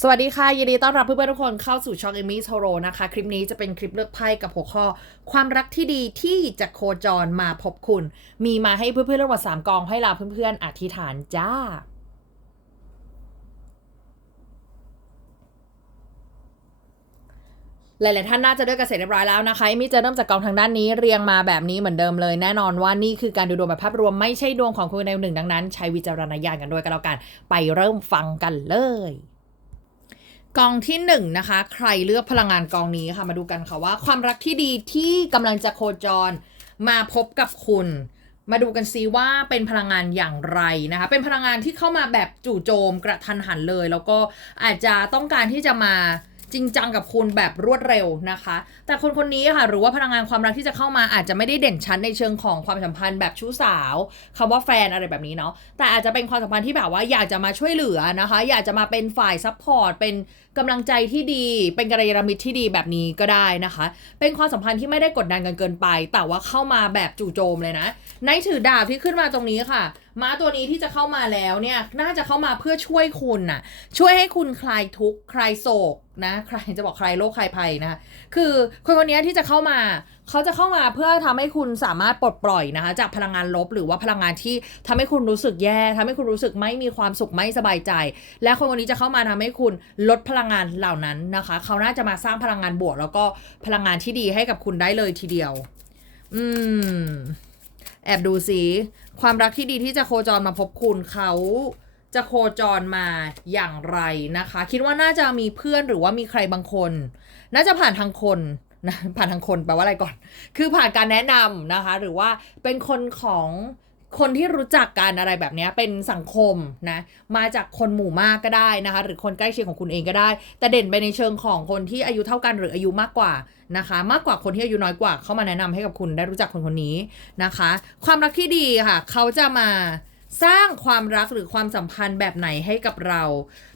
สวัสดีค่ะยินดีต้อนรับเพื่อนๆทุกคนเข้าสู่ช่องเอมี่โทโรนะคะ คลิปนี้จะเป็นคลิปเลือกไพ่กับหัวข้อ ความรักที่ดีที่จะโคจรมาพบคุณ มีมาให้เพื่อนๆเลือกมาสามกองให้เราเพื่อนๆอธิษฐานจ้า หลายๆท่านน่าจะเลือกเกษตรเรียบร้อยแล้วนะคะเอมี่จะเริ่มจากกองทางด้านนี้เรียงมาแบบนี้เหมือนเดิมเลย แน่นอนว่านี่คือการดูดวงแบบภาพรวมไม่ใช่ดวงของคุณในหนึ่งดังนั้น ใช้วิจารณญาณกันด้วยกันแล้วกัน ไปเริ่มฟังกันเลย กองที่หนึ่งนะคะ ใครเลือกพลังงานกองนี้ค่ะ มาดูกันค่ะว่า ความรักที่ดีที่กำลังจะโคจรมาพบกับคุณ มาดูกันซิว่าเป็นพลังงานอย่างไรนะคะ เป็นพลังงานที่เข้ามาแบบจู่โจมกระทันหันเลย แล้วก็อาจจะต้องการที่จะมาจริงจังกับคุณแบบรวดเร็วนะคะ แต่คนคนนี้ค่ะ หรือว่าพลังงานความรักที่จะเข้ามาอาจจะไม่ได้เด่นชัดในเชิงของความสัมพันธ์แบบชู้สาวคำว่าแฟนอะไรแบบนี้เนาะ แต่อาจจะเป็นความสัมพันธ์ที่แบบว่าอยากจะมาช่วยเหลือนะคะ อยากจะมาเป็นฝ่ายซัพพอร์ต เป็น กำลังใจที่ดี เป็นกัลยาณมิตรที่ดีแบบนี้ก็ได้นะคะ เป็นความสัมพันธ์ที่ไม่ได้กดดันกันเกินไป แต่ว่าเข้ามาแบบจู่โจมเลยนะ ในถือดาบที่ขึ้นมาตรงนี้ค่ะ ม้าตัวนี้ที่จะเข้ามาแล้วเนี่ย น่าจะเข้ามาเพื่อช่วยคุณน่ะ ช่วยให้คุณคลายทุกข์ คลายโศกนะ ใครจะบอกใครโรคคลายภัยนะ คือคนคนนี้ที่จะเข้ามา เขาจะเข้ามาเพื่อทำให้คุณสามารถปลดปล่อยนะคะ จากพลังงานลบหรือว่าพลังงานที่ทำให้คุณรู้สึกแย่ทำให้คุณรู้สึกไม่มีความสุขไม่สบายใจ และคนคนนี้จะเข้ามาทำให้คุณลดพลังงานเหล่านั้นนะคะ เขาน่าจะมาสร้างพลังงานบวก แล้วก็พลังงานที่ดีให้กับคุณได้เลยทีเดียว อืม แอบดูสิความรักที่ดีที่จะโคจรมาพบคุณเขาจะโคจรมาอย่างไรนะคะ คิดว่าน่าจะมีเพื่อนหรือว่ามีใครบางคน น่าจะผ่านทางคน นะผ่านทางคนแปลว่าอะไรก่อน คือผ่านการแนะนำนะคะ หรือว่าเป็นคนของคนที่รู้จักกันอะไรแบบนี้เป็นสังคมนะมาจากคนหมู่มากก็ได้นะคะ หรือคนใกล้ชิดของคุณเองก็ได้ แต่เด่นไปในเชิงของคนที่อายุเท่ากันหรืออายุมากกว่านะคะ มากกว่าคนที่อายุน้อยกว่า เข้ามาแนะนำให้กับคุณได้รู้จักคนคนนี้นะคะ ความรักที่ดีค่ะ เขาจะมาสร้างความรักหรือความสัมพันธ์แบบไหนให้กับเรา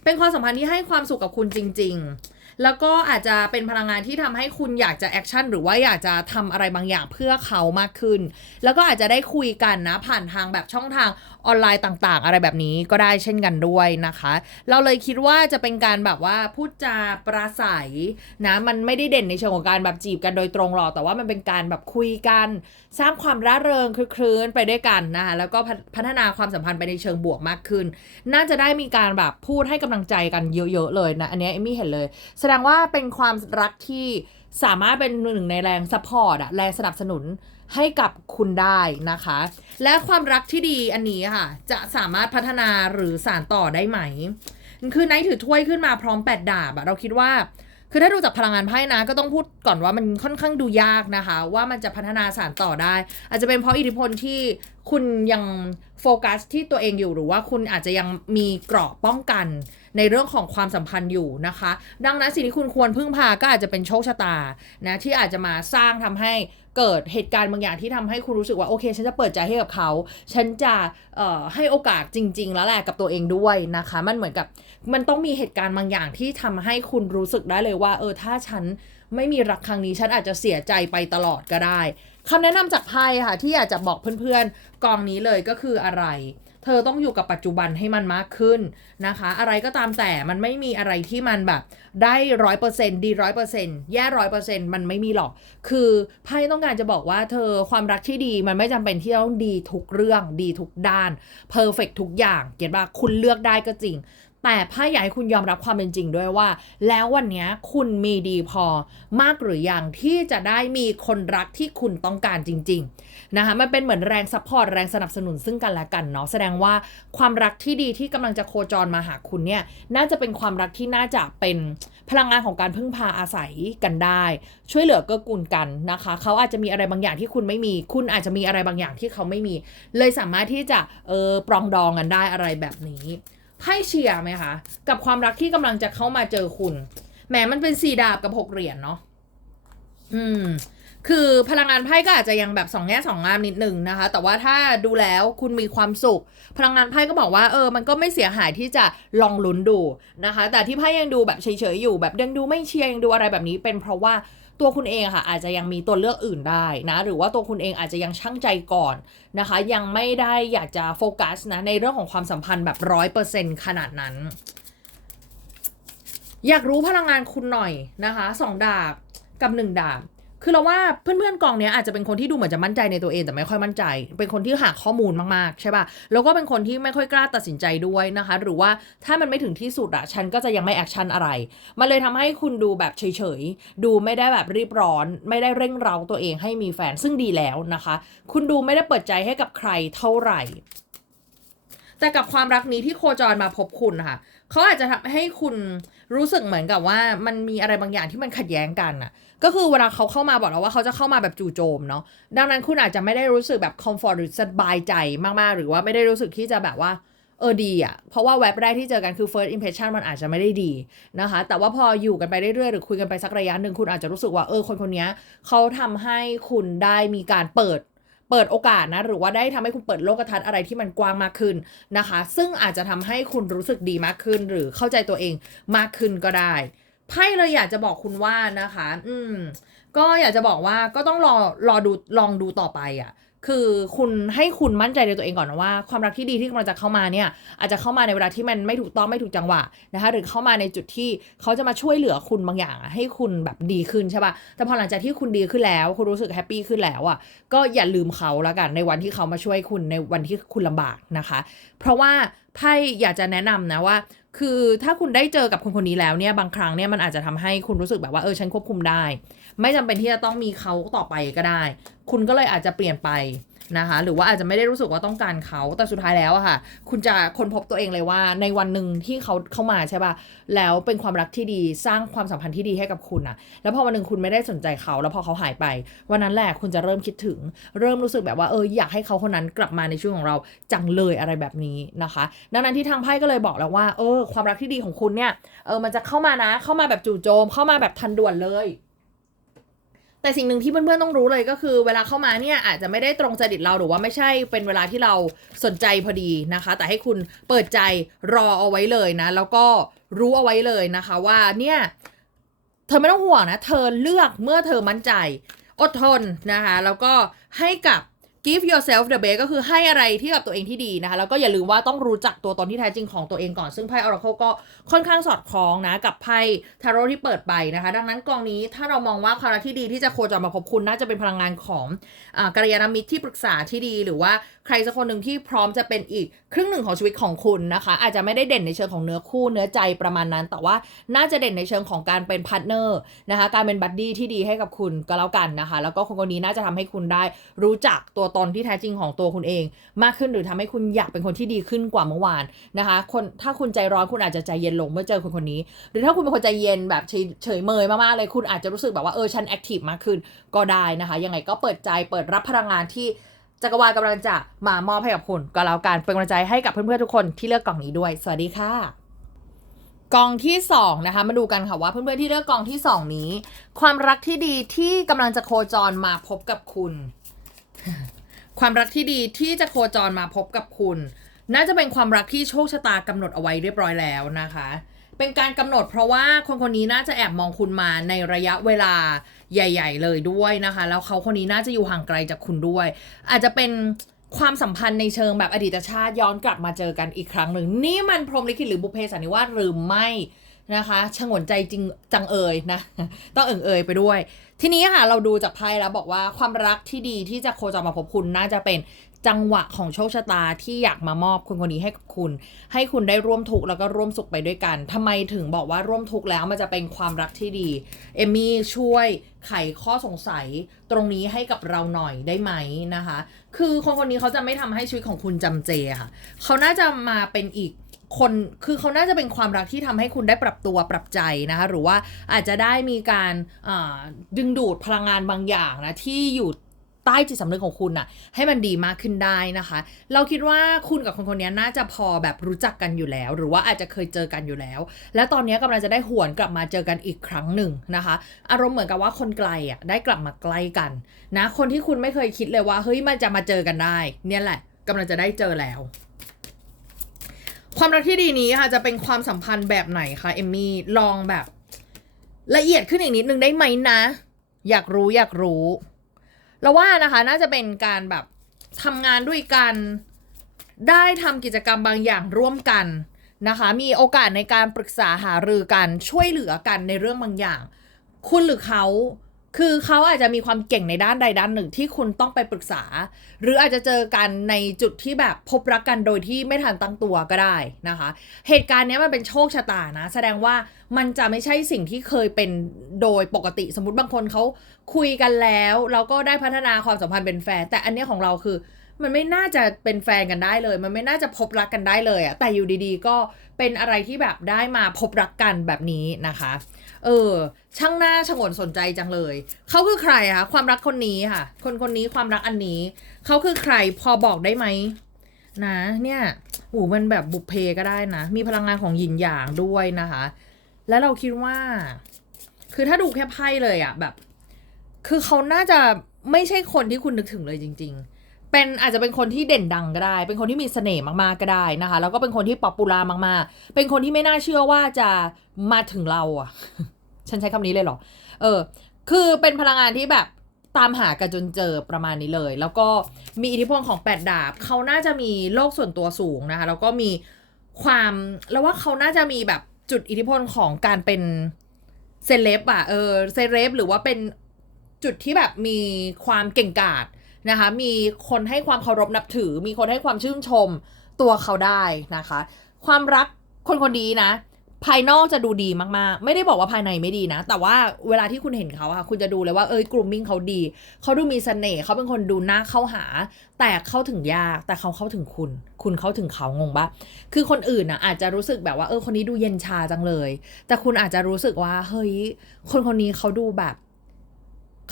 เป็นความสัมพันธ์ที่ให้ความสุขกับคุณจริง ๆ แล้วก็อาจจะเป็นพลังงานที่ทำให้คุณอยากจะแอคชั่นหรือว่าอยากจะทำอะไรบางอย่างเพื่อเขามากขึ้น แล้วก็อาจจะได้คุยกันนะผ่านทางแบบช่องทางออนไลน์ต่างๆ อะไรแบบนี้ก็ได้เช่นกันด้วยนะคะ เราเลยคิดว่าจะเป็นการแบบว่าพูดจาปราศัยนะมันไม่ได้เด่นในเชิงของการแบบจีบกันโดยตรงหรอกแต่ว่ามันเป็นการแบบคุยกัน สร้างความร่าเริงคลื้นไปด้วยกันนะคะแล้วก็พัฒนาความสัมพันธ์ไปในเชิงบวกมากขึ้น น่าจะได้มีการแบบพูดให้กำลังใจกันเยอะๆเลยนะอันนี้เอมี่เห็นเลย แสดงว่าเป็นความรักที่สามารถเป็นหนึ่งในแรงซัพพอร์ตอะแรงสนับสนุน ให้กับคุณได้นะคะ และความรักที่ดีอันนี้ค่ะ จะสามารถพัฒนาหรือสานต่อได้ไหม คือไนท์ถือถ้วยขึ้นมาพร้อมแปดดาบอะเราคิดว่า คือถ้าดูจากพลังงานไพ่นะ ก็ต้องพูดก่อนว่ามันค่อนข้างดูยากนะคะ ว่ามันจะพัฒนาสารต่อได้ อาจจะเป็นเพราะอิทธิพลที่คุณยังโฟกัสที่ตัวเองอยู่หรือว่าคุณอาจจะยังมีเกราะป้องกัน ในเรื่องของความสัมพันธ์อยู่นะคะ ดังนั้นสิ่งที่คุณควรพึ่งพาก็อาจจะเป็นโชคชะตานะที่อาจจะมาสร้างทำให้เกิดเหตุการณ์บางอย่างที่ทำให้คุณรู้สึกว่าโอเค ฉันจะเปิดใจให้กับเขา ฉันจะให้โอกาสจริง ๆ แล้วแหละกับตัวเองด้วยนะคะ มันเหมือนกับมันต้องมีเหตุการณ์บางอย่างที่ทำให้คุณรู้สึกได้เลยว่า เออถ้าฉันไม่มีรักครั้งนี้ฉันอาจจะเสียใจไปตลอดก็ได้คำแนะนำจากไพ่ค่ะที่อยากจะบอกเพื่อนๆกองนี้เลยก็คืออะไร เธอต้องอยู่กับปัจจุบันให้มันมากขึ้นนะคะ อะไรก็ตามแต่มันไม่มีอะไรที่มันแบบ ได้ร้อยเปอร์เซ็นต์ดีร้อยเปอร์เซ็นต์แย่ร้อยเปอร์เซ็นต์มันไม่มีหรอก คือไพ่ต้องการจะบอกว่าเธอความรักที่ดีมันไม่จำเป็นที่ต้องดีทุกเรื่องดีทุกด้านเพอร์เฟกทุกอย่างเก็ตว่าคุณเลือกได้ก็จริงแต่ไพ่อยากให้คุณยอมรับความเป็นจริงด้วยว่า แล้ววันนี้คุณมีดีพอมากหรือยังที่จะได้มีคนรักที่คุณต้องการจริง ๆ นะคะมันเป็นเหมือนแรงซัพพอร์ตแรงสนับสนุนซึ่งกันและกันเนาะแสดงว่าความรักที่ดีที่กำลังจะโคจรมาหาคุณเนี่ยน่าจะเป็นความรักที่น่าจะเป็นพลังงานของการพึ่งพาอาศัยกันได้ ช่วยเหลือเกื้อกูลกันนะคะเขาอาจจะมีอะไรบางอย่างที่คุณไม่มี คุณอาจจะมีอะไรบางอย่างที่เขาไม่มี เลยสามารถที่จะเออปรองดองกันได้อะไรแบบนี้ไพ่เชียร์ไหมคะกับความรักที่กำลังจะเข้ามาเจอคุณแหมมันเป็นสี่ดาบกับหกเหรียญเนาะอืม คือพลังงานไพ่ก็อาจจะยังแบบสองแง่สองงามนิดหนึ่งนะคะ แต่ว่าถ้าดูแล้วคุณมีความสุข พลังงานไพ่ก็บอกว่าเออมันก็ไม่เสียหายที่จะลองลุ้นดูนะคะ แต่ที่ไพ่ยังดูแบบเฉยๆอยู่แบบยังดูไม่เชียร์ยังดูอะไรแบบนี้เป็นเพราะว่าตัวคุณเองค่ะอาจจะยังมีตัวเลือกอื่นได้นะ หรือว่าตัวคุณเองอาจจะยังชั่งใจก่อนนะคะ ยังไม่ได้อยากจะโฟกัสนะในเรื่องของความสัมพันธ์แบบร้อยเปอร์เซ็นขนาดนั้น อยากรู้พลังงานคุณหน่อยนะคะสองดาบกับหนึ่งดาบ คือเราว่าเพื่อนๆกองเนี้ยอาจจะเป็นคนที่ดูเหมือนจะมั่นใจในตัวเองแต่ไม่ค่อยมั่นใจ เป็นคนที่หาข้อมูลมากๆใช่ป่ะแล้วก็เป็นคนที่ไม่ค่อยกล้าตัดสินใจด้วยนะคะ หรือว่าถ้ามันไม่ถึงที่สุดอะฉันก็จะยังไม่แอคชั่นอะไร มันเลยทำให้คุณดูแบบเฉยๆ ดูไม่ได้แบบรีบร้อน ไม่ได้เร่งเร้าตัวเองให้มีแฟนซึ่งดีแล้วนะคะ คุณดูไม่ได้เปิดใจให้กับใครเท่าไหร่ แต่กับความรักนี้ที่โคจรมาพบคุณนะคะ เขาอาจจะทำให้คุณรู้สึกเหมือนกับว่ามันมีอะไรบางอย่างที่มันขัดแย้งกันอะก็คือเวลาเขาเข้ามาบอกเราว่าเขาจะเข้ามาแบบจู่โจมเนาะดังนั้นคุณอาจจะไม่ได้รู้สึกแบบคอมฟอร์ตหรือสบายใจมากๆ หรือว่าไม่ได้รู้สึกที่จะแบบว่าเออดีอะเพราะว่าแว็บแรกที่เจอกันคือ first impression มันอาจจะไม่ได้ดีนะคะ แต่ว่าพออยู่กันไปเรื่อยๆ หรือคุยกันไปสักระยะหนึ่งคุณอาจจะรู้สึกว่าเออคนคนนี้เขาทำให้คุณได้มีการเปิด เปิดโอกาสนะ หรือว่าได้ทำให้คุณเปิดโลกทัศน์อะไรที่มันกว้างมากขึ้นนะคะ ซึ่งอาจจะทำให้คุณรู้สึกดีมากขึ้น หรือเข้าใจตัวเองมากขึ้นก็ได้ไพ่เลยอยากจะบอกคุณว่านะคะ อืม ก็อยากจะบอกว่าก็ต้องรอรอดูลองดูต่อไปอะ่ะ คือคุณให้คุณมั่นใจในตัวเองก่อนนะว่า ความรักที่ดีที่กำลังจะเข้ามาเนี่ย อาจจะเข้ามาในเวลาที่มันไม่ถูกต้องไม่ถูกจังหวะนะคะหรือเข้ามาในจุดที่เขาจะมาช่วยเหลือคุณบางอย่าง ให้คุณแบบดีขึ้นใช่ปะแต่พอหลังจากที่คุณดีขึ้นแล้ว คุณรู้สึกแฮปปี้ขึ้นแล้วอะก็อย่าลืมเขาแล้วกันในวันที่เขามาช่วยคุณในวันที่คุณลำบากนะคะ เพราะว่าไพ่อยากจะแนะนำนะว่าคือถ้าคุณได้เจอกับคนคนนี้แล้วเนี่ยบางครั้งเนี่ยมันอาจจะทำให้คุณรู้สึกแบบว่าเออฉันควบคุมได้ ไม่จำเป็นที่จะต้องมีเขาต่อไปก็ได้ คุณก็เลยอาจจะเปลี่ยนไปนะคะ หรือว่าอาจจะไม่ได้รู้สึกว่าต้องการเขาแต่สุดท้ายแล้วอะค่ะ คุณจะค้นพบตัวเองเลยว่าในวันหนึ่งที่เขาเข้ามาใช่ป่ะแล้วเป็นความรักที่ดีสร้างความสัมพันธ์ที่ดีให้กับคุณอะแล้วพอวันหนึ่งคุณไม่ได้สนใจเขา แล้วพอเขาหายไป วันนั้นแหละคุณจะเริ่มคิดถึง เริ่มรู้สึกแบบว่าเอออยากให้เขาคนนั้นกลับมาในชีวิตของเราจังเลยอะไรแบบนี้นะคะ ดังนั้นที่ทางไพ่ก็เลยบอกแล้วว่าเออความรักที่ดีของคุณเนี่ยเออมันจะเข้ามานะเข้ามาแบบจู่โจมเข้ามาแบบทันด่วนเลย แต่สิ่งหนึ่งที่เพื่อนๆต้องรู้เลยก็คือ เวลาเข้ามาเนี่ยอาจจะไม่ได้ตรงจริตเราหรือว่าไม่ใช่เป็นเวลาที่เราสนใจพอดีนะคะ แต่ให้คุณเปิดใจรอเอาไว้เลยนะ แล้วก็รู้เอาไว้เลยนะคะว่าเนี่ยเธอไม่ต้องห่วงนะ เธอเลือกเมื่อเธอมั่นใจ อดทนนะคะ แล้วก็ให้กับ give yourself the best ก็คือให้อะไรที่กับตัวเองที่ดีนะคะ แล้วก็อย่าลืมว่าต้องรู้จักตัวตนที่แท้จริงของตัวเองก่อน ซึ่งไพ่ Oracle ก็ค่อนข้างสอดคล้องนะ กับไพ่ทาโร่ที่เปิดไปนะคะ ดังนั้นกองนี้ถ้าเรามองว่าความรักที่ดีที่จะโคจรมาพบคุณน่าจะเป็นพลังงานของอากัลยาณมิตรที่ปรึกษาที่ดีหรือว่า ครสักคนหนึ่งที่พร้อมจะเป็นอีกครึ่งหนึ่งของชีวิตของคุณนะคะ อาจจะไม่ได้เด่นในเชิงของเนื้อคู่เนื้อใจประมาณนั้น แต่ว่าน่าจะเด่นในเชิงของการเป็นพาร์ทเนอร์นะคะ การเป็นบัดดี้ที่ดีให้กับคุณก็แล้วกันนะคะ แล้วก็คนคนนี้น่าจะทำให้คุณได้รู้จักตัวตนที่แท้จริงของตัวคุณเอง มากขึ้นหรือทำให้คุณอยากเป็นคนที่ดีขึ้นกว่าเมื่อวานนะคะ คนถ้าคุณใจร้อนคุณอาจจะใจเย็นลงเมื่อเจอคนคนนี้ หรือถ้าคุณเป็นคนใจเย็นแบบเฉยเฉยเมยมากๆเลยคุณอาจจะรู้สึกแบบว่าเออฉันแอคทีฟมากขึ้นก็ได้นะคะ ยังไงก็เปิดใจเปิดรับพลังงานที่ จักรวาลกำลังจะมามอบให้กับคุณก็แล้วกันเป็นกำลังใจให้กับเพื่อนๆทุกคนที่เลือกกล่องนี้ด้วย สวัสดีค่ะกองที่สองนะคะมาดูกันค่ะว่าเพื่อนๆที่เลือกกองที่สองนี้ ความรักที่ดีที่กำลังจะโคจรมาพบกับคุณ ความรักที่ดีที่จะโคจรมาพบกับคุณ น่าจะเป็นความรักที่โชคชะตากำหนดเอาไว้เรียบร้อยแล้วนะคะ เป็นการกำหนดเพราะว่าคนคนนี้น่าจะแอบมองคุณมาในระยะเวลาใหญ่ ๆ เลยด้วยนะคะ แล้วเขาคนนี้น่าจะอยู่ห่างไกลจากคุณด้วย อาจจะเป็นความสัมพันธ์ในเชิงแบบอดีตชาติย้อนกลับมาเจอกันอีกครั้งหนึ่ง นี่มันพรหมลิขิตหรือบุเพสันนิวาสหรือไม่นะคะชงนใจจริงจังเอ่ยนะ ต้องเอิงเอ่ยไปด้วย ทีนี้ค่ะเราดูจากไพ่แล้วบอกว่าความรักที่ดีที่จะโคจรมาพบคุณน่าจะเป็น จังหวะของโชคชะตาที่อยากมามอบคนคนนี้ให้กับคุณ ให้คุณได้ร่วมทุกข์แล้วก็ร่วมสุขไปด้วยกันทำไมถึงบอกว่าร่วมทุกข์แล้วมันจะเป็นความรักที่ดี เอมมี่ช่วยไขข้อสงสัยตรงนี้ให้กับเราหน่อยได้ไหมนะคะ คือคนคนนี้เขาจะไม่ทำให้ชีวิตของคุณจำเจค่ะ เขาน่าจะมาเป็นอีกคนคือเขาน่าจะเป็นความรักที่ทำให้คุณได้ปรับตัวปรับใจนะคะ หรือว่าอาจจะได้มีการดึงดูดพลังงานบางอย่างนะที่อยู่ ใต้จิตสำนึกของคุณน่ะให้มันดีมากขึ้นได้นะคะ เราคิดว่าคุณกับคนคนนี้น่าจะพอแบบรู้จักกันอยู่แล้ว หรือว่าอาจจะเคยเจอกันอยู่แล้ว และตอนนี้กำลังจะได้หวนกลับมาเจอกันอีกครั้งหนึ่งนะคะ อารมณ์เหมือนกับว่าคนไกลอะได้กลับมาใกล้กันนะคนที่คุณไม่เคยคิดเลยว่าเฮ้ยมันจะมาเจอกันได้ เนี่ยแหละกำลังจะได้เจอแล้วความรักที่ดีนี้ค่ะจะเป็นความสัมพันธ์แบบไหนคะเอมมี่ลองแบบ ละเอียดขึ้นอีกนิดนึงได้ไหมนะ อยากรู้อยากรู้ เราว่านะคะน่าจะเป็นการแบบทำงานด้วยกันได้ทำกิจกรรมบางอย่างร่วมกันนะคะ มีโอกาสในการปรึกษาหารือกันช่วยเหลือกันในเรื่องบางอย่าง คุณหรือเขา คือเขาอาจจะมีความเก่งในด้านใดด้านหนึ่งที่คุณต้องไปปรึกษา หรืออาจจะเจอกันในจุดที่แบบพบรักกันโดยที่ไม่ทันตั้งตัวก็ได้นะคะ เหตุการณ์นี้มันเป็นโชคชะตานะ แสดงว่ามันจะไม่ใช่สิ่งที่เคยเป็นโดยปกติ สมมติบางคนเขาคุยกันแล้วแล้วก็ได้พัฒนาความสัมพันธ์เป็นแฟน แต่อันนี้ของเราคือ มันไม่น่าจะเป็นแฟนกันได้เลย มันไม่น่าจะพบรักกันได้เลยอะแต่อยู่ดีๆ ก็เป็นอะไรที่แบบได้มาพบรักกันแบบนี้นะคะ เออ ช่างหน้าฉงนสนใจจังเลย เขาคือใครคะความรักคนนี้ค่ะ คนคนนี้ความรักอันนี้ เขาคือใครพอบอกได้ไหมนะเนี่ยโหูมันแบบบุพเพก็ได้นะ มีพลังงานของหยินหยางด้วยนะคะ แล้วเราคิดว่า คือถ้าดูแค่ไพ่เลยอะแบบ คือเขาน่าจะไม่ใช่คนที่คุณนึกถึงเลยจริง ๆ เป็นอาจจะเป็นคนที่เด่นดังก็ได้ เป็นคนที่มีเสน่ห์มากๆก็ได้นะคะ แล้วก็เป็นคนที่ป๊อปปูล่ามากๆ เป็นคนที่ไม่น่าเชื่อว่าจะมาถึงเราอะ ฉันใช้คำนี้เลยเหรอ เออ คือเป็นพลังงานที่แบบตามหากันจนเจอประมาณนี้เลย แล้วก็มีอิทธิพลของแปดดาบ เขาน่าจะมีโลกส่วนตัวสูงนะคะ แล้วก็มีความแล้วว่าเขาน่าจะมีแบบจุดอิทธิพลของการเป็นเซเลบอะเออ เซเลบหรือว่าเป็นจุดที่แบบมีความเก่งกาจ นะคะ มีคนให้ความเคารพนับถือ มีคนให้ความชื่นชมตัวเขาได้นะคะ ความรักคนคนนี้นะ ภายนอกจะดูดีมากๆ ไม่ได้บอกว่าภายในไม่ดีนะ แต่ว่าเวลาที่คุณเห็นเขาอะคุณจะดูเลยว่าเอ้ยกลุ่มมิ่งเขาดี เขาดูมีเสน่ห์เขาเป็นคนดูน่าเข้าหา แต่เข้าถึงยาก แต่เขาเข้าถึงคุณ คุณเข้าถึงเขางงปะคือคนอื่นอะอาจจะรู้สึกแบบว่าเออคนนี้ดูเย็นชาจังเลย แต่คุณอาจจะรู้สึกว่าเฮ้ยคนคนนี้เขาดูแบบ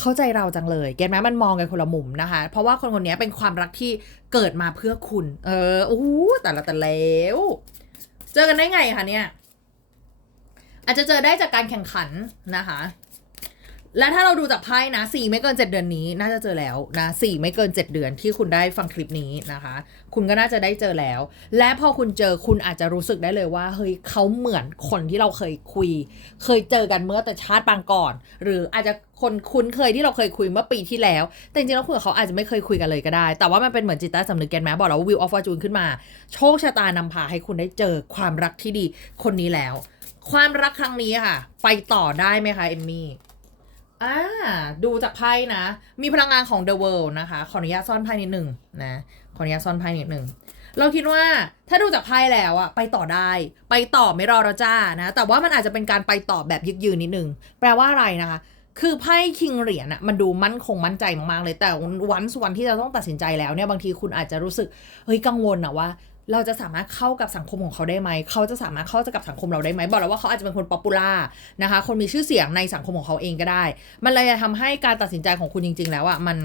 เข้าใจเราจังเลยเก็ตไหมมันมองกันคนละมุมนะคะ เพราะว่าคนคนนี้เป็นความรักที่เกิดมาเพื่อคุณ เอออู้แต่ละแต่แล้ว เจอกันได้ไงคะเนี่ย อาจจะเจอได้จากการแข่งขันนะคะ และถ้าเราดูจากไพ่นะสี่ไม่เกินเจ็ดเดือนนี้ น่าจะเจอแล้วนะสี่ไม่เกินเจ็ดเดือนที่คุณได้ฟังคลิปนี้นะคะ คุณก็น่าจะได้เจอแล้ว และพอคุณเจอคุณอาจจะรู้สึกได้เลยว่าเฮ้ยเขาเหมือนคนที่เราเคยคุย เคยเจอกันเมื่อแต่ชาติปางก่อน หรืออาจจะคนคุ้นเคยที่เราเคยคุยเมื่อปีที่แล้ว แต่จริงๆแล้วคุณกับเขาอาจจะไม่เคยคุยกันเลยก็ได้ แต่ว่ามันเป็นเหมือนจิตใต้สำนึกแกนแม้บอกแล้วว่าวิวออฟฟอร์จูนขึ้นมา โชคชะตานำพาให้คุณได้เจอความรักที่ดีคนนี้แล้ว ความรักครั้งนี้ค่ะ ไปต่อได้ไหมคะเอมมี่ อ่าดูจากไพ่นะ มีพลังงานของ The World นะคะ ขออนุญาตซ่อนไพ่นิดหนึ่งนะ ขออนุญาตซ่อนไพ่นิดหนึ่งเราคิดว่าถ้าดูจากไพ่แล้วอะไปต่อได้ ไปต่อไม่รอเราจ้านะ แต่ว่ามันอาจจะเป็นการไปต่อแบบยึกยืนนิดนึง แปลว่าอะไรนะคะ คือไพ่คิงเหรียญอะมันดูมั่นคงมั่นใจมากๆเลยแต่วันวันที่จะต้องตัดสินใจแล้วเนี่ยบางทีคุณอาจจะรู้สึกเฮ้ยกังวลอะว่า เราจะสามารถเข้ากับสังคมของเขาได้ไหม เขาจะสามารถเข้ากับสังคมเราได้ไหม บอกแล้วว่าเขาอาจจะเป็นคนป๊อปปูล่านะคะ คนมีชื่อเสียงในสังคมของเขาเองก็ได้ มันเลยจะทำให้การตัดสินใจของคุณจริง ๆ แล้วอะมัน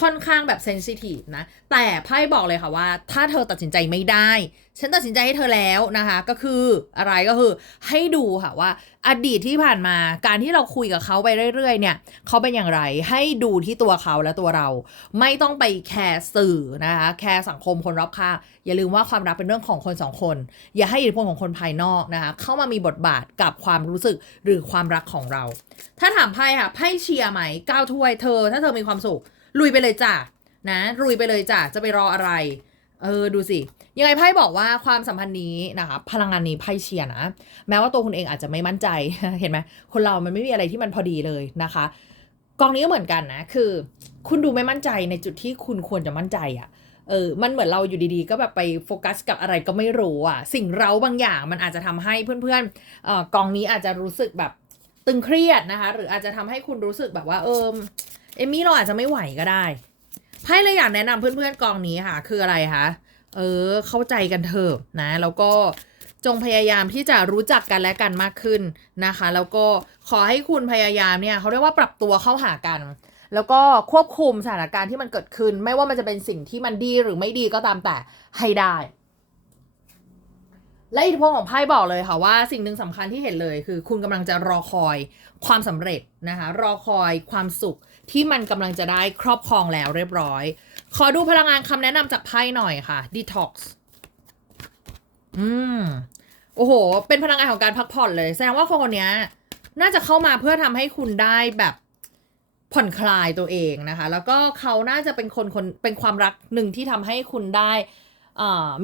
ค่อนข้างแบบเซนซิทีฟนะ แต่ไพ่บอกเลยค่ะว่า ถ้าเธอตัดสินใจไม่ได้ ฉันตัดสินใจให้เธอแล้วนะคะ ก็คืออะไรก็คือให้ดูค่ะว่า อดีตที่ผ่านมาการที่เราคุยกับเขาไปเรื่อยๆ เนี่ยเขาเป็นอย่างไรให้ดูที่ตัวเขาและตัวเรา ไม่ต้องไปแคร์สื่อนะคะแคร์สังคมคนรอบข้างอย่าลืมว่าความรักเป็นเรื่องของคนสองคน อย่าให้อิทธิพลของคนภายนอกนะคะเข้ามามีบทบาทกับความรู้สึกหรือความรักของเรา ถ้าถามไพ่ค่ะไพ่เชียร์ไหมก้าวถ้วยเธอ ถ้าเธอมีความสุข ลุยไปเลยจ้ะนะลุยไปเลยจ้ะจะไปรออะไร เออดูสิยังไงไพ่บอกว่าความสัมพันธ์นี้นะคะพลังงานนี้ไพ่เชียร์นะแม้ว่าตัวคุณเองอาจจะไม่มั่นใจเห็นไหมคนเรามันไม่มีอะไรที่มันพอดีเลยนะคะกองนี้ก็เหมือนกันนะ คือ คุณดูไม่มั่นใจในจุดที่คุณควรจะมั่นใจอะ่ะเออ มันเหมือนเราอยู่ดีๆ ก็แบบไปโฟกัสกับอะไรก็ไม่รู้อะ สิ่งเราบางอย่างมันอาจจะทำให้เพื่อนๆเอ่อกองนี้อาจจะรู้สึกแบบตึงเครียดนะคะ หรืออาจจะทำให้คุณรู้สึกแบบว่าเออ เอมมี่เราอาจจะไม่ไหวก็ได้ไพ่เลยอยากแนะนำเพื่อนๆกองนี้ค่ะ คืออะไรคะเออ เข้าใจกันเถอะนะ แล้วก็จงพยายามที่จะรู้จักกันและกันมากขึ้นนะคะ แล้วก็ขอให้คุณพยายามเนี่ยเขาเรียกว่าปรับตัวเข้าหากัน แล้วก็ควบคุมสถานการณ์ที่มันเกิดขึ้น ไม่ว่ามันจะเป็นสิ่งที่มันดีหรือไม่ดีก็ตามแต่ให้ได้ และอิทธิพลของไพ่บอกเลยค่ะว่าสิ่งหนึ่งสำคัญที่เห็นเลยคือ คุณกำลังจะรอคอยความสำเร็จนะคะ รอคอยความสุข ที่มันกำลังจะได้ครอบครองแล้วเรียบร้อย ขอดูพลังงานคำแนะนำจากไพ่หน่อยค่ะ detox อืม โอ้โห เป็นพลังงานของการพักผ่อนเลย แสดงว่าคนคนนี้น่าจะเข้ามาเพื่อทำให้คุณได้แบบผ่อนคลายตัวเองนะคะ แล้วก็เขาน่าจะเป็นคนคนเป็นความรักหนึ่งที่ทำให้คุณได้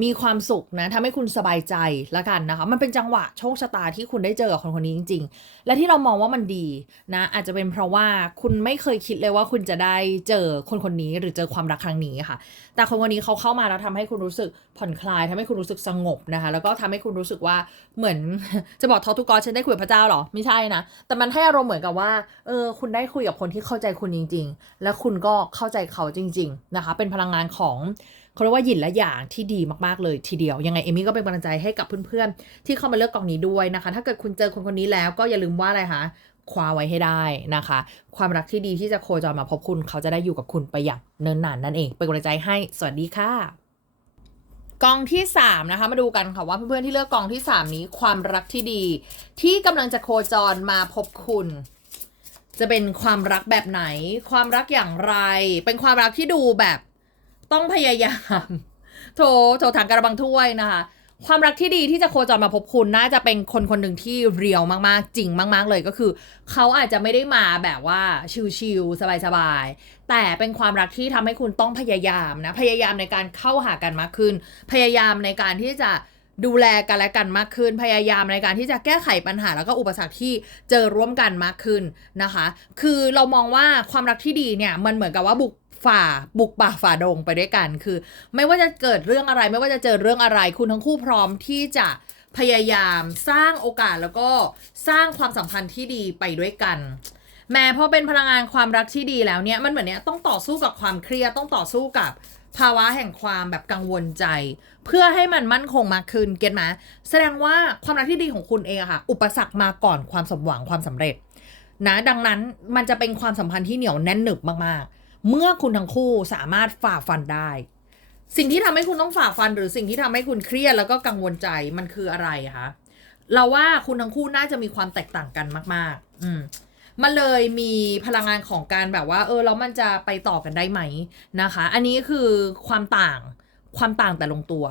มีความสุขนะทำให้คุณสบายใจละกันนะคะ มันเป็นจังหวะโชคชะตาที่คุณได้เจอกับคนคนนี้จริง ๆ และที่เรามองว่ามันดีนะ อาจจะเป็นเพราะว่าคุณไม่เคยคิดเลยว่าคุณจะได้เจอคนคนนี้หรือเจอความรักครั้งนี้ค่ะ แต่คนคนนี้เขาเข้ามาแล้วทำให้คุณรู้สึกผ่อนคลายทำให้คุณรู้สึกสงบนะคะ แล้วก็ทำให้คุณรู้สึกว่าเหมือนจะบอกทอทุกอฉันได้คุยกับพระเจ้าหรอไม่ใช่นะ แต่มันให้อารมณ์เหมือนกับว่าเออคุณได้คุยกับคนที่เข้าใจคุณจริง ๆ และคุณก็เข้าใจเขาจริง ๆนะคะ เป็นพลังงานของ เขาเรียกว่าหยินและหยางที่ดีมากๆเลยทีเดียว ยังไงเอมี่ก็เป็นกำลังใจให้กับเพื่อนๆ ที่เข้ามาเลือกกองนี้ด้วยนะคะ ถ้าเกิดคุณเจอคนคนนี้แล้วก็อย่าลืมว่าอะไรคะคว้าไว้ให้ได้นะคะ ความรักที่ดีที่จะโคจรมาพบคุณ เขาจะได้อยู่กับคุณไปอย่างเนินนานนั่นเอง เป็นกำลังใจให้สวัสดีค่ะกองที่ 3 นะคะ มาดูกันค่ะว่าเพื่อนๆที่เลือกกองที่ 3 นี้ความรักที่ดี ที่กำลังจะโคจรมาพบคุณ จะเป็นความรักแบบไหน ความรักอย่างไร เป็นความรักที่ดูแบบ ต้องพยายามโถโถถังกระบังถ้วยนะคะ ความรักที่ดีที่จะโคจรมาพบคุณน่าจะเป็นคนคนหนึ่งที่เรียวมากๆ จริงมาก ๆ เลยก็คือ เขาอาจจะไม่ได้มาแบบว่าชิลๆสบายๆแต่เป็นความรักที่ทำให้คุณต้องพยายามนะพยายามในการเข้าหากันมากขึ้น พยายามในการที่จะดูแลกันและกันมากขึ้น พยายามในการที่จะแก้ไขปัญหาแล้วก็อุปสรรคที่เจอร่วมกันมากขึ้นนะคะ คือเรามองว่าความรักที่ดีเนี่ยมันเหมือนกับว่าบุก ฝ่าบุกป่าฝ่าดงไปด้วยกันคือ ไม่ว่าจะเกิดเรื่องอะไร ไม่ว่าจะเจอเรื่องอะไร คุณทั้งคู่พร้อมที่จะพยายามสร้างโอกาสแล้วก็สร้างความสัมพันธ์ที่ดีไปด้วยกัน แม้พอเป็นพลังงานความรักที่ดีแล้วเนี่ยมันเหมือนเนี้ยต้องต่อสู้กับความเครียดต้องต่อสู้กับภาวะแห่งความแบบกังวลใจ เพื่อให้มันมั่นคงมากขึ้นเก็ตไหมแสดงว่าความรักที่ดีของคุณเองอะค่ะ อุปสรรคมาก่อนความสมหวังความสำเร็จ นะ ดังนั้นมันจะเป็นความสัมพันธ์ที่เหนียวแน่นหนึบมากๆ เมื่อคุณทั้งคู่สามารถฝ่าฟันได้ สิ่งที่ทำให้คุณต้องฝ่าฟัน หรือสิ่งที่ทำให้คุณเครียดแล้วก็กังวลใจมันคืออะไรคะเราว่าคุณทั้งคู่น่าจะมีความแตกต่างกันมาก ๆ อืมมันเลยมีพลังงานของการแบบว่า เออแล้วมันจะไปต่อกันได้ไหมนะคะ อันนี้คือความต่างความต่างแต่ลงตัว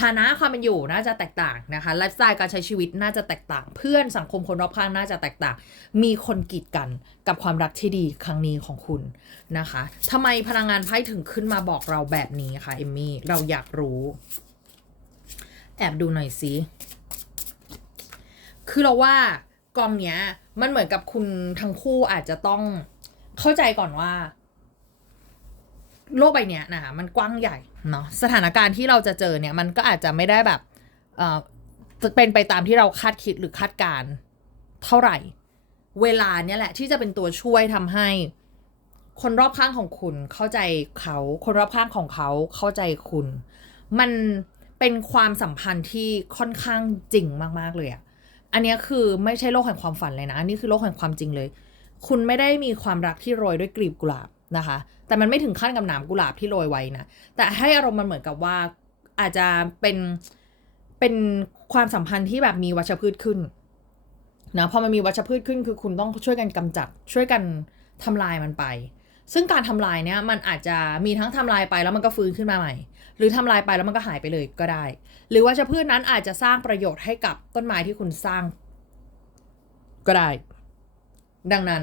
ฐานะความเป็นอยู่น่าจะแตกต่างนะคะไลฟ์สไตล์การใช้ชีวิตน่าจะแตกต่าง เพื่อนสังคมคนรอบข้างน่าจะแตกต่าง มีคนกีดกันกับความรักที่ดีครั้งนี้ของคุณนะคะทำไมพลังงานไพ่ถึงขึ้นมาบอกเราแบบนี้คะเอมมี่เราอยากรู้ แอบดูหน่อยสิคือเราว่ากองเนี้ย มันเหมือนกับคุณทั้งคู่อาจจะต้องเข้าใจก่อนว่า โลกใบเนี้ยนะคะมันกว้างใหญ่ เนาะสถานการณ์ที่เราจะเจอเนี่ยมันก็อาจจะไม่ได้แบบเออเป็นไปตามที่เราคาดคิดหรือคาดการณ์เท่าไหร่ เวลาเนี่ยแหละที่จะเป็นตัวช่วยทำให้ คนรอบข้างของคุณเข้าใจเขา คนรอบข้างของเขาเข้าใจคุณ มันเป็นความสัมพันธ์ที่ค่อนข้างจริงมากๆเลยอะอันนี้คือไม่ใช่โลกแห่งความฝันเลยนะอันนี้คือโลกแห่งความจริงเลย คุณไม่ได้มีความรักที่โรยด้วยกลีบกุหลาบ นะคะ แต่มันไม่ถึงขั้นกับหนามกุหลาบที่โรยไว้นะ แต่ให้อารมณ์มันเหมือนกับว่าอาจจะเป็นเป็นความสัมพันธ์ที่แบบมีวัชพืชขึ้นนะพอมันมีวัชพืชขึ้นคือคุณต้องช่วยกันกำจัด ช่วยกันทำลายมันไป ซึ่งการทำลายเนี้ยมันอาจจะมีทั้งทำลายไปแล้วมันก็ฟื้นขึ้นมาใหม่ หรือทำลายไปแล้วมันก็หายไปเลยก็ได้ หรือว่าจะพืชนั้นอาจจะสร้างประโยชน์ให้กับต้นไม้ที่คุณสร้างก็ได้ ดังนั้น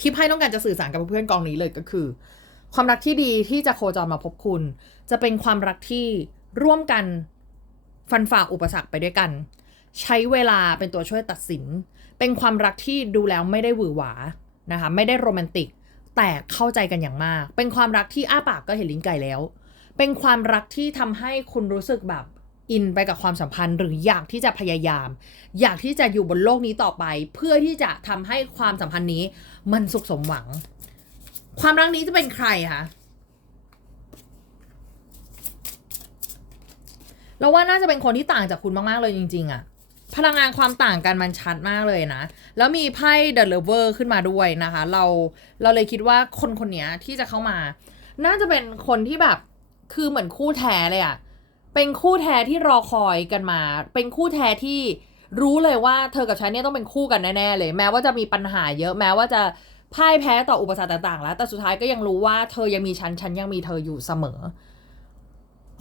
ที่ไพ่ต้องการจะสื่อสารกับเพื่อนกองนี้เลยก็คือ ความรักที่ดีที่จะโคจรมาพบคุณ จะเป็นความรักที่ร่วมกันฟันฝ่าอุปสรรคไปด้วยกัน ใช้เวลาเป็นตัวช่วยตัดสิน เป็นความรักที่ดูแล้วไม่ได้หวือหวานะคะไม่ได้โรแมนติก แต่เข้าใจกันอย่างมาก เป็นความรักที่อ้าปากก็เห็นลิ้นไก่แล้ว เป็นความรักที่ทำให้คุณรู้สึกแบบ อินไปกับความสัมพันธ์ หรืออยากที่จะพยายาม อยากที่จะอยู่บนโลกนี้ต่อไป เพื่อที่จะทำให้ความสัมพันธ์นี้ มันสุขสมหวัง ความรักนี้จะเป็นใครคะเราว่าน่าจะเป็นคนที่ต่างจากคุณมาก ๆ เลยจริง ๆอะพลังงานความต่างกันมันชัดมากเลยนะ แล้วมีไพ่ The Lover ขึ้นมาด้วยนะคะ เราเราเลยคิดว่าคนคนนี้ที่จะเข้ามา น่าจะเป็นคนที่แบบคือเหมือนคู่แท้เลยอะ เป็นคู่แท้ที่รอคอยกันมา เป็นคู่แท้ที่รู้เลยว่าเธอกับฉันเนี่ยต้องเป็นคู่กันแน่ๆเลย แม้ว่าจะมีปัญหาเยอะแม้ว่าจะพ่ายแพ้ต่ออุปสรรคต่างๆ แล้ว แต่สุดท้ายก็ยังรู้ว่าเธอยังมีฉันฉันยังมีเธออยู่เสมอ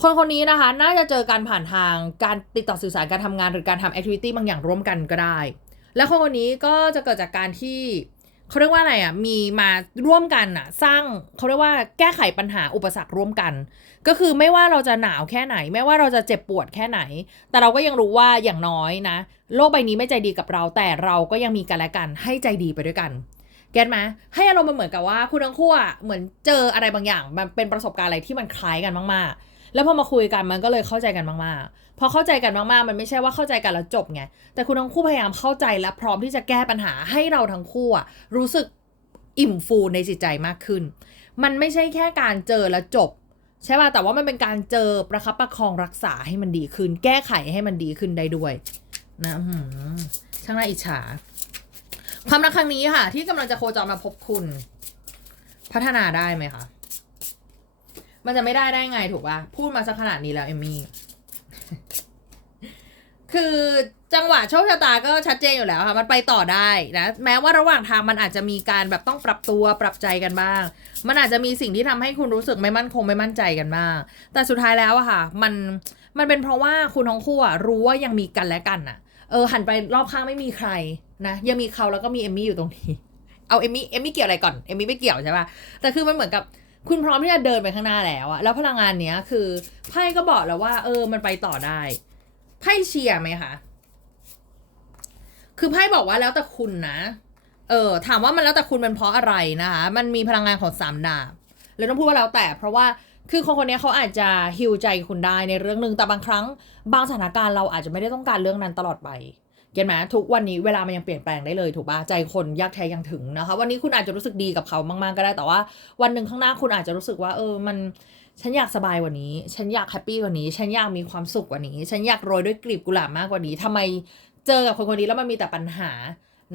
คนคนนี้นะคะ น่าจะเจอการผ่านทางการติดต่อสื่อสารการทำงานหรือการทำแอคทิวิตี้บางอย่างร่วมกันก็ได้ และคนคนนี้ก็จะเกิดจากการที่ เขาเรียกว่าอะไรอะมีมาร่วมกันอะ สร้างเขาเรียกว่าแก้ไขปัญหาอุปสรรคร่วมกัน ก็คือไม่ว่าเราจะหนาวแค่ไหน ไม่ว่าเราจะเจ็บปวดแค่ไหน แต่เราก็ยังรู้ว่าอย่างน้อยนะ โลกใบนี้ไม่ใจดีกับเรา แต่เราก็ยังมีกันและกันให้ใจดีไปด้วยกันเก็ตไหมให้อารมณ์มันเหมือนกับว่าคุณทั้งคู่อะเหมือนเจออะไรบางอย่าง มันเป็นประสบการณ์อะไรที่มันคล้ายกันมากๆ แล้วพอมาคุยกันมันก็เลยเข้าใจกันมากๆ พอเข้าใจกันมากๆ มันไม่ใช่ว่าเข้าใจกันแล้วจบไง แต่คุณทั้งคู่พยายามเข้าใจและพร้อมที่จะแก้ปัญหาให้เราทั้งคู่อะรู้สึกอิ่มฟูในจิตใจมากขึ้น มันไม่ใช่แค่การเจอแล้วจบ ใช่ป่ะ แต่ว่ามันเป็นการเจอประคับประคองรักษาให้มันดีขึ้น แก้ไขให้มันดีขึ้นได้ด้วย นะช่างน่าอิจฉา ความรักครั้งนี้ค่ะ ที่กำลังจะโคจรมาพบคุณ พัฒนาได้ไหมคะ มันจะไม่ได้ได้ไงถูกป่ะ พูดมาสักขนาดนี้แล้วเอมมี่ คือจังหวะโชคชะตาก็ชัดเจนอยู่แล้วค่ะ มันไปต่อได้นะ แม้ว่าระหว่างทางมันอาจจะมีการแบบต้องปรับตัวปรับใจกันบ้าง มันอาจจะมีสิ่งที่ทำให้คุณรู้สึกไม่มั่นคงไม่มั่นใจกันบ้าง แต่สุดท้ายแล้วอะค่ะ มันมันเป็นเพราะว่าคุณทั้งคู่อะรู้ว่ายังมีกันและกันอะเออหันไปรอบข้างไม่มีใครนะยังมีเขาแล้วก็มีเอมมี่อยู่ตรงนี้ เอาเอมมี่เอมมี่เกี่ยวอะไรก่อนเอมมี่ไม่เกี่ยวใช่ปะแต่คือมันเหมือนกับ คุณพร้อมที่จะเดินไปข้างหน้าแล้วอะแล้วพลังงานเนี้ยคือไพ่ก็บอกแล้วว่า เออ มันไปต่อได้ไพ่เชียร์ไหมคะคือไพ่บอกว่าแล้วแต่คุณนะ เออ ถามว่ามันแล้วแต่คุณเป็นเพราะอะไรนะคะ มันมีพลังงานของสามดาบเลยต้องพูดว่าแล้วแต่ เพราะว่าคือคนคนนี้เขาอาจจะฮิวใจคุณได้ในเรื่องหนึ่งแต่บางครั้ง บางสถานการณ์เราอาจจะไม่ได้ต้องการเรื่องนั้นตลอดไป เก็ตไหมทุกวันนี้เวลามันยังเปลี่ยนแปลงได้เลยถูกปะใจคนยากแท้ยังถึงนะคะ วันนี้คุณอาจจะรู้สึกดีกับเขามาก ๆ ก็ได้แต่ว่า วันหนึ่งข้างหน้าคุณอาจจะรู้สึกว่า เออมันฉันอยากสบายกว่านี้ ฉันอยากแฮปปี้กว่านี้ ฉันอยากมีความสุขกว่านี้ ฉันอยากโรยด้วยกลีบกุหลาบมากกว่านี้ทำไมเจอกับคนคนนี้แล้วมันมีแต่ปัญหา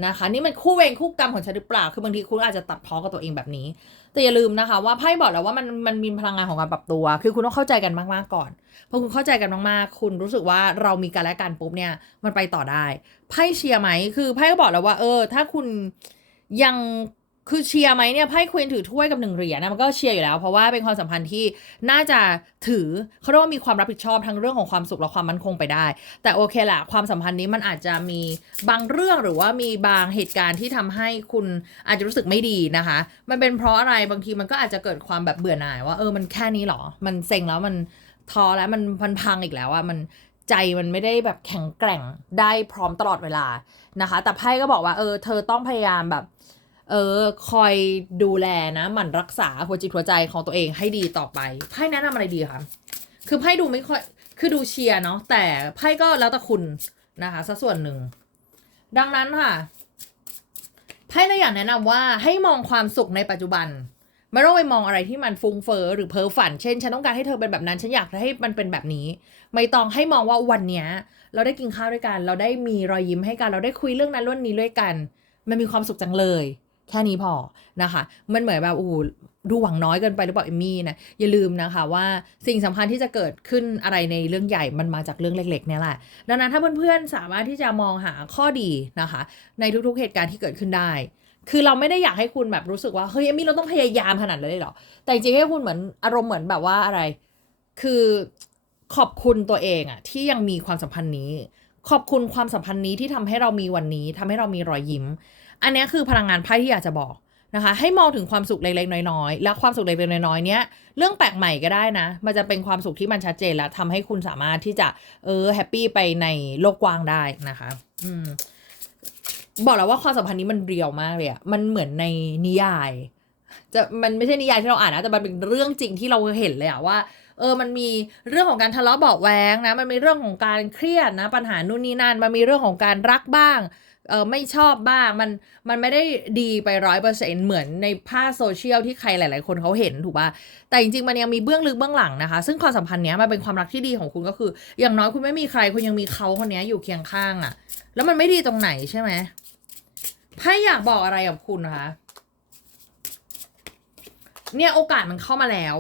นะคะ นี่มันคู่เวรคู่กรรมของฉันหรือเปล่า คือบางทีคุณอาจจะตัดพ้อกับตัวเองแบบนี้ แต่อย่าลืมนะคะ ว่าไพ่บอกแล้วว่ามันมันมีพลังงานของการปรับตัว คือคุณต้องเข้าใจกันมากๆก่อนพอคุณเข้าใจกันมากๆ คุณรู้สึกว่าเรามีกันและกันปุ๊บเนี่ยมันไปต่อได้ไพ่เชียร์ไหมคือไพ่ก็บอกแล้วว่า เออ ถ้าคุณยัง คือเชียร์ไหมเนี่ยไพ่ควีนถือถ้วยกับหนึ่งเหรียญนะมันก็เชียร์อยู่แล้ว เพราะว่าเป็นความสัมพันธ์ที่น่าจะถือเขาเรียกว่ามีความรับผิดชอบทั้งเรื่องของความสุขและความมั่นคงไปได้ แต่โอเคแหละความสัมพันธ์นี้มันอาจจะมีบางเรื่องหรือว่ามีบางเหตุการณ์ที่ทำให้คุณอาจจะรู้สึกไม่ดีนะคะ มันเป็นเพราะอะไรบางทีมันก็อาจจะเกิดความแบบเบื่อหน่ายว่าเออมันแค่นี้เหรอ มันเซ็งแล้วมันท้อแล้วมันพันพังอีกแล้วอะมันใจมันไม่ได้แบบแข็งแกร่งได้พร้อมตลอดเวลานะคะ แต่ไพ่ก็บอกว่าเออเธอต้องพยายามแบบ เออ คอยดูแลนะหมั่นรักษาหัวจิตหัวใจของตัวเองให้ดีต่อไปไพ่แนะนำอะไรดีคะคือไพ่ดูไม่ค่อยคือดูเชียร์เนาะแต่ไพ่ก็แล้วแต่คุณนะคะสัส่วนหนึ่ง ดังนั้นค่ะไพ่เลยอยากแนะนำว่าให้มองความสุขในปัจจุบัน ไม่ต้องไปมองอะไรที่มันฟุ้งเฟอ้อหรือเพ้อฝัน เช่น ฉันต้องการให้เธอเป็นแบบนั้น ฉันอยากให้มันเป็นแบบนี้ ไม่ต้องให้มองว่าวันเนี้ย เราได้กินข้าวด้วยกัน เราได้มีรอยยิ้มให้กัน เราได้คุยเรื่องนั้นเรื่องนี้ด้วยกัน มันมีความสุขจังเลย แค่นี้พอนะคะ มันเหมือนแบบโอ้ดูหวังน้อยเกินไปหรือเปล่าเอมมี่นะอย่าลืมนะคะว่าสิ่งสำคัญที่จะเกิดขึ้นอะไรในเรื่องใหญ่มันมาจากเรื่องเล็กๆเนี่ยแหละ ดังนั้นถ้าเพื่อนๆสามารถที่จะมองหาข้อดีนะคะ ในทุกๆเหตุการณ์ที่เกิดขึ้นได้ คือเราไม่ได้อยากให้คุณแบบรู้สึกว่าเฮ้ยเอมมี่เราต้องพยายามขนาดนั้นเลยเหรอ แต่จริงๆให้คุณเหมือนอารมณ์เหมือนแบบว่าอะไร คือขอบคุณตัวเองอะที่ยังมีความสัมพันธ์นี้ ขอบคุณความสัมพันธ์นี้ที่ทำให้เรามีวันนี้ทำให้เรามีรอยยิ้ม อันนี้คือพลังงานไพ่ที่อยากจะบอกนะคะ ให้มองถึงความสุขเล็กๆน้อยๆ และความสุขเล็กๆน้อยๆเนี้ยเรื่องแปลกใหม่ก็ได้นะ มันจะเป็นความสุขที่มันชัดเจนแล้วทำให้คุณสามารถที่จะเออแฮปปี้ไปในโลกกว้างได้นะคะ อืมบอกแล้วว่าความสัมพันธ์นี้มันเรียวมากเลยอะมันเหมือนในนิยาย จะมันไม่ใช่นิยายที่เราอ่านนะแต่มันเป็นเรื่องจริงที่เราเห็นเลยอะว่าเออ มันมีเรื่องของการทะเลาะเบาแวงนะ มันมีเรื่องของการเครียดนะ ปัญหานู่นนี่นั่น มันมีเรื่องของการรักบ้าง เออไม่ชอบบ้างมันมันไม่ได้ดีไปร้อยเปอร์เซ็นเหมือนในภาพโซเชียลที่ใครหลาย ๆ คนเขาเห็นถูกป่ะแต่จริง ๆ มันยังมีเบื้องลึกเบื้องหลังนะคะ ซึ่งความสัมพันธ์เนี้ยมันเป็นความรักที่ดีของคุณก็คือ อย่างน้อยคุณไม่มีใครคุณยังมีเขาคนนี้อยู่เคียงข้างอะแล้วมันไม่ดีตรงไหนใช่ไหมไพ่อยากบอกอะไรกับคุณนะคะเนี่ยโอกาสมันเข้ามาแล้ว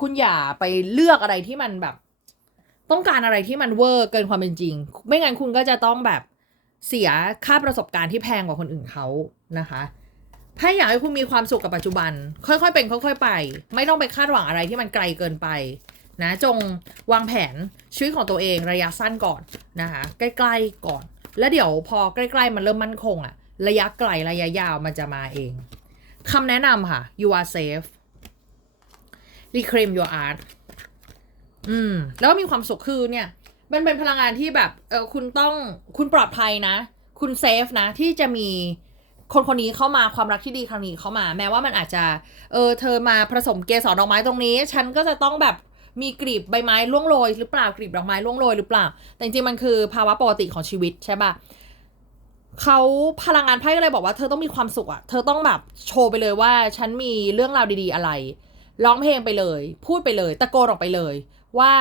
คุณอย่าไปเลือกอะไรที่มันแบบ ต้องการอะไรที่มันเวอร์เกินความเป็นจริง ไม่งั้นคุณก็จะต้องแบบ เสียค่าประสบการณ์ที่แพงกว่าคนอื่นเขานะคะไพ่อยากให้คุณมีความสุขกับปัจจุบัน ค่อยๆเป็นค่อยๆไป ไม่ต้องไปคาดหวังอะไรที่มันไกลเกินไปนะจงวางแผนชีวิตของตัวเองระยะสั้นก่อนนะคะใกล้ๆก่อน แล้วเดี๋ยวพอใกล้ๆมันเริ่มมั่นคงอะระยะไกลระยะยาวมันจะมาเองคำแนะนำค่ะ you are safe reclaim your art อืมแล้วมีความสุขคือเนี่ย มันเป็นพลังงานที่แบบเออคุณต้องคุณปลอดภัยนะ คุณเซฟนะ ที่จะมีคนคนนี้เข้ามาความรักที่ดีครั้งนี้เข้ามา แม้ว่ามันอาจจะ เออ เธอมาผสมเกสรดอกไม้ตรงนี้ ฉันก็จะต้องแบบมีกลีบใบไม้ร่วงโรยหรือเปล่ากลีบดอกไม้ร่วงโรยหรือเปล่า แต่จริงๆมันคือภาวะปกติของชีวิตใช่ปะเขาพลังงานไพ่ก็เลยบอกว่าเธอต้องมีความสุขอะเธอต้องแบบโชว์ไปเลยว่า ฉันมีเรื่องราวดีๆอะไร ร้องเพลงไปเลย พูดไปเลย ตะโกนออกไปเลย ว่า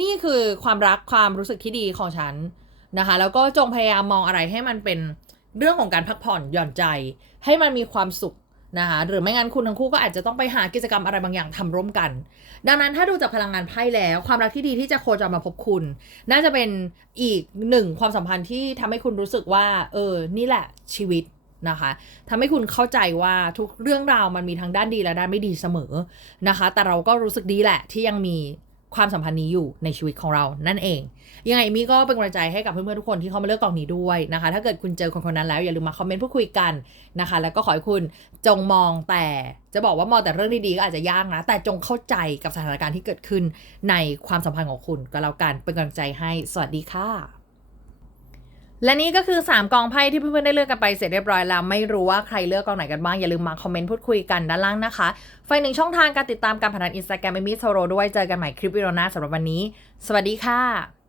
นี่คือความรักความรู้สึกที่ดีของฉันนะคะ แล้วก็จงพยายามมองอะไรให้มันเป็นเรื่องของการพักผ่อนหย่อนใจ ให้มันมีความสุขนะคะหรือไม่งั้นคุณทั้งคู่ก็อาจจะต้องไปหากิจกรรมอะไรบางอย่างทำร่วมกัน ดังนั้นถ้าดูจากพลังงานไพ่แล้ว ความรักที่ดีที่จะโคจรมาพบคุณ น่าจะเป็นอีกหนึ่งความสัมพันธ์ที่ทำให้คุณรู้สึกว่า เออ นี่แหละชีวิตนะคะทำให้คุณเข้าใจว่าทุกเรื่องราวมันมีทั้งด้านดีและด้านไม่ดีเสมอนะคะ แต่เราก็รู้สึกดีแหละที่ยังมี ความสัมพันธ์นี้อยู่ในชีวิตของเรานั่นเอง ยังไงมี่ก็เป็นกำลังใจให้กับเพื่อนๆทุกคนที่เข้ามาเลือกกองนี้ด้วยนะคะ ถ้าเกิดคุณเจอคนคนนั้นแล้วอย่าลืมมาคอมเมนต์พูดคุยกันนะคะ แล้วก็ขอให้คุณจงมองแต่จะบอกว่ามองแต่เรื่องดีๆก็อาจจะยากนะ แต่จงเข้าใจกับสถานการณ์ที่เกิดขึ้นในความสัมพันธ์ของคุณก็แล้วกันเป็นกำลังใจให้สวัสดีค่ะ และนี่ก็คือ 3 กองไพ่ที่เพื่อนๆได้เลือกกันไปเสร็จเรียบร้อยแล้วไม่รู้ว่าใครเลือกกองไหนกันบ้าง อย่าลืมมาคอมเมนต์พูดคุยกันด้านล่างนะคะไฟหนึ่งช่องทางการติดตามการผ่านอินสตาแกรมเอมี่โซโรด้วยเจอกันใหม่คลิปวิดีโอหน้าสำหรับวันนี้ สวัสดีค่ะ